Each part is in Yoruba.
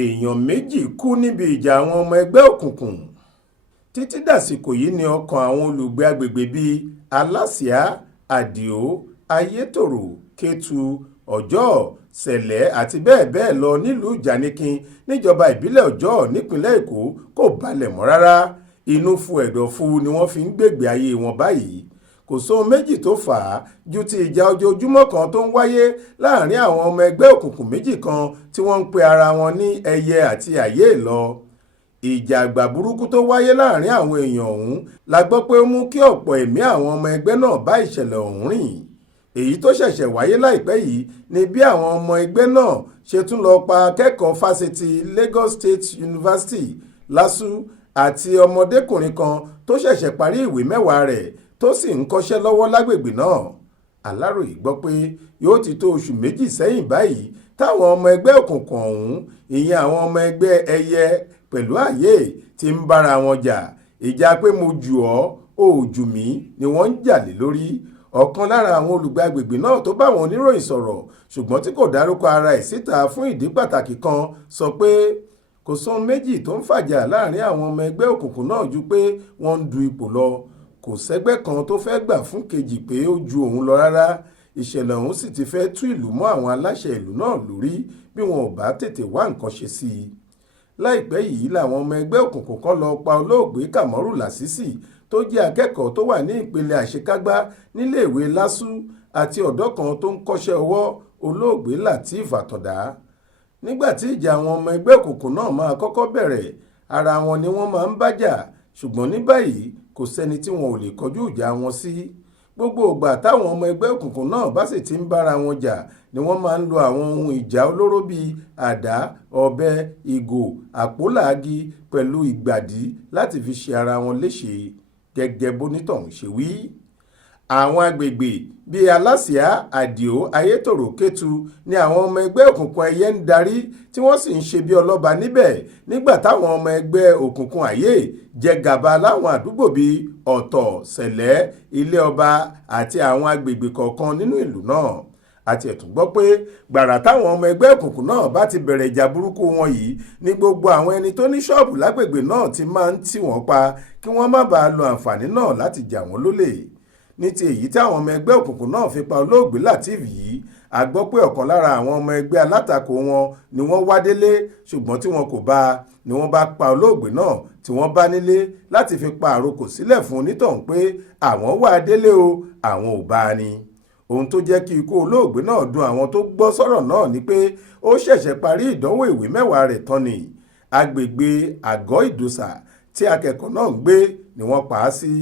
èèyàn méjì kú níbi ìjà àwọn ọmọ ẹgbẹ́ òkùnkùn. Títí dàsìkò yìí ni ọkàn àwọn olùgbé agbègbè bíi Alásìá, Àdìó, Ayétòrò, Kétu, Ọ̀jọ́, Sẹ̀lẹ̀ àti bẹ́ẹ̀ bẹ́ẹ̀ lọ nílùú Ìjànikin níjọba ìbílẹ̀ Ọ̀jọ́ nípínlẹ̀ Èkó kò balẹ̀ mọ́ rárá. Inú fu ẹ̀dọ̀ fu ni wọ́n fi ń gbègbè ayé wọn báyìí. Kò sóhun méjì tó fà á ju ti ìjà ojoojúmọ́ kan tó ń wáyé láàrin àwọn ọmọ ẹgbẹ́ òkùnkùn méjì kan tí wọ́n ń pe ara wọn ní ẹyẹ àti àyè lọ. Ìjà àgbà burúkú tó wáyé láàrin àwọn èèyàn ọ̀hún la gbọ́ pé ó mú kí ọ̀pọ̀ ẹ̀mí àwọn ọmọ ẹgbẹ́ náà bá ìṣẹ̀lẹ̀ ọ̀hún rìn. Èyí tó ṣẹ̀ṣẹ̀ wáyé láìpẹ́ yìí ni bí àwọn ọmọ ẹgbẹ́ náà ṣe tún lọ pa akẹ́kọ̀ọ́ fásitì Lagos State University LASU àti ọmọdékùnrin kan tó ṣẹ̀ṣẹ̀ parí ìwé mẹ́wàá rẹ̀ tó sì ń kọ́ṣẹ́ lọ́wọ́ lágbègbè náà. Aláròyé gbọ́ pé yóò ti tó oṣù méjì sẹ́yìn báyìí táwọn ọmọ ẹgbẹ́ òkùnkùn ọ̀hún, ìyẹn àwọn ọmọ ẹgbẹ́ ẹyẹ pẹ̀lú àyè, ti ń bára wọn jà. Ìjà pé mo jù ọ́, o ò jù mí ni wọ́n ń jà lé lórí. Ọ̀kan lára àwọn olùgbé agbègbè náà tó bá àwọn oníròyìn sọ̀rọ̀ ṣùgbọ́n tí kò dárúkọ ara ẹ̀ síta fún ìdí pàtàkì kan sọ pé kò sóhun méjì tó ń fàjà láàrin àwọn ọmọ ẹgbẹ́ òkùnkùn náà ju pé wọ́n ń du ipò lọ. Kò sẹ́gbẹ́ kan tó fẹ́ gbà fún kejì pé ó ju òun lọ rárá. Ìṣẹ̀lẹ̀ ọ̀hún sì ti fẹ́ tú ìlú mọ́ àwọn aláṣẹ ìlú náà lórí bí wọn ò bá tètè wá nǹkan ṣe sí i. Láìpẹ́ yìí làwọn ọmọ ẹgbẹ́ òkùnkùn kan lọ pa olóògbé Kàmọ́rù Lásìsì tó jẹ́ akẹ́kọ̀ọ́ tó wà ní ìpele àṣekágbá níléèwé LASU àti ọ̀dọ́ kan tó ń kọ́ṣẹ́ ọwọ́ olóògbé Lateef Àtàndá. Nígbà tí ìjà àwọn ọmọ ẹgbẹ́ òkùnkùn náà máa kọ́kọ́ bẹ̀rẹ̀, ara wọn ni wọ́n máa ń bájà, ṣùgbọ́n ní báyìí kò sẹ́ni tí wọn ò lè kọjú ìjà wọn sí. Gbogbo ìgbà táwọn ọmọ ẹgbẹ́ òkùnkùn náà bá sì ti ń bára wọn jà ni wọ́n máa ń lo àwọn ohun ìjà olóró bíi àdá, ọ̀bẹ, ìgò, àpólàági pẹ̀lú ìgbàdí láti fi ṣe ara wọn léṣe, gẹ́gẹ́ bónítọ̀hún ṣe wí. Àwọn agbègbè bíi Alásìá, Àdìó, Ayétòrò, Kétu ni àwọn ọmọ ẹgbẹ́ òkùnkùn ẹyẹ ń darí tí wọ́n sì ń ṣe bí ọlọ́ba níbẹ̀, nígbà táwọn ọmọ ẹgbẹ́ òkùnkùn àyè jẹ gàba láwọn àdúgbò bíi Ọ̀tọ̀, Sẹ̀lẹ̀, Ilé Ọba àti àwọn agbègbè kọ̀ọ̀kan nínú ìlú náà. Àti ẹ̀tún gbọ́ pé gbàrà táwọn ọmọ ẹgbẹ́ òkùnkùn náà bá ti bẹ̀rẹ̀ ìjà burúkú wọn yìí ní gbogbo àwọn ẹni tó ní ṣọ́ọ̀bù lágbègbè náà ti máa ń tì wọ́n pa kí wọ́n má bàa lo àǹfààní náà láti jà wọ́n lólè. Ní ti èyí tí àwọn ọmọ ẹgbẹ́ òkùnkùn náà fi pa olóògbé Lateef yìí, a gbọ́ pé ọ̀kan lára àwọn ọmọ ẹgbẹ́ alátakò wọn ni wọ́n wá délé, ṣùgbọ́n tí wọn kò bá a ni wọ́n bá pa olóògbé náà tí wọ́n bá nílé láti fi pa àrokò sílẹ̀ fún onítọ̀hún pé àwọn wá délé o, àwọn ò bá a ni. Ohun tó jẹ́ kí ikú olóògbé náà dùn àwọn tó gbọ́ sọ̀rọ̀ náà ni pé ó ṣẹ̀ṣẹ̀ parí ìdánwò ìwé mẹ́wàá rẹ̀ tán ni. Agbègbè Àgọ́ Ìdòsà tí akẹ́kọ̀ọ́ náà ń gbé ni wọ́n pa á sí.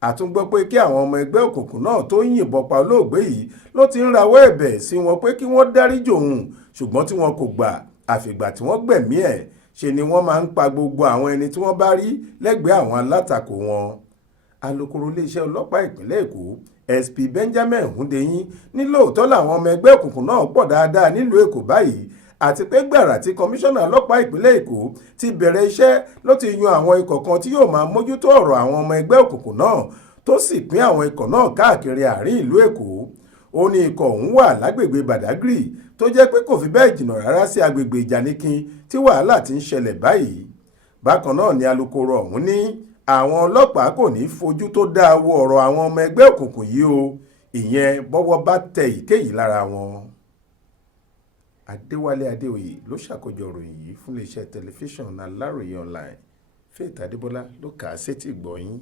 A tún gbọ́ pé kí àwọn ọmọ ẹgbẹ́ òkùnkùn náà tó yìnbọn pa olóògbé yìí ló ti ń rawọ́ ẹ̀bẹ̀ sí wọn pé kí wọ́n dáríjì òun, ṣùgbọ́n tí wọn kò gbà àfìgbà tí wọ́n gbẹ̀mí ẹ̀. Ṣe ni wọ́n máa ń pa gbogbo àwọn ẹni tí wọ́n bá rí lẹ́gbẹ̀ẹ́ àwọn alátakò wọn. Alukoro iléeṣẹ́ ọlọ́pàá ìpínlẹ̀ Èkó SP Benjamin Hundeyin ní lóòótọ́ làwọn ọmọ ẹgbẹ́ òkùnkùn náà pọ̀ dáadáa nílùú Èkó báyìí, àti pé gbàrà tí kọmíṣánná ọlọ́pàá ìpínlẹ̀ Èkó ti bẹ̀rẹ̀ iṣẹ́ ló ti yan àwọn ikọ̀ kan tí yóò máa mójútó ọ̀rọ̀ àwọn ọmọ ẹgbẹ́ òkùnkùn náà tó sì pín àwọn ikọ̀ náà káàkiri àárín ìlú Èkó. Ó ní ikọ̀ ọ̀hún wà lágbègbè Badagry tó jẹ́ pé kò fi bẹ́ẹ̀ jìnnà rárá sí agbègbè Ìjànikin tí wàhálà ti ń ṣẹlẹ̀ báyìí. Bákan náà ni alukoro ọ̀hún ní àwọn ọlọ́pàá kò ní fojú tó dáa wo ọ̀rọ̀ àwọn ọmọ ẹgbẹ́ òkùnkùn yìí o, ìyẹn bọ́wọ́ bá tẹ ìkéyìí lára wọn. Adéwálé Adéoyè ló ṣàkójọ ìròyìn yìí fún iléeṣẹ́ tẹlifíṣàn Aláròyé online. Faith Adébọ́lá ló kà á sétí ìgbọ́ yín.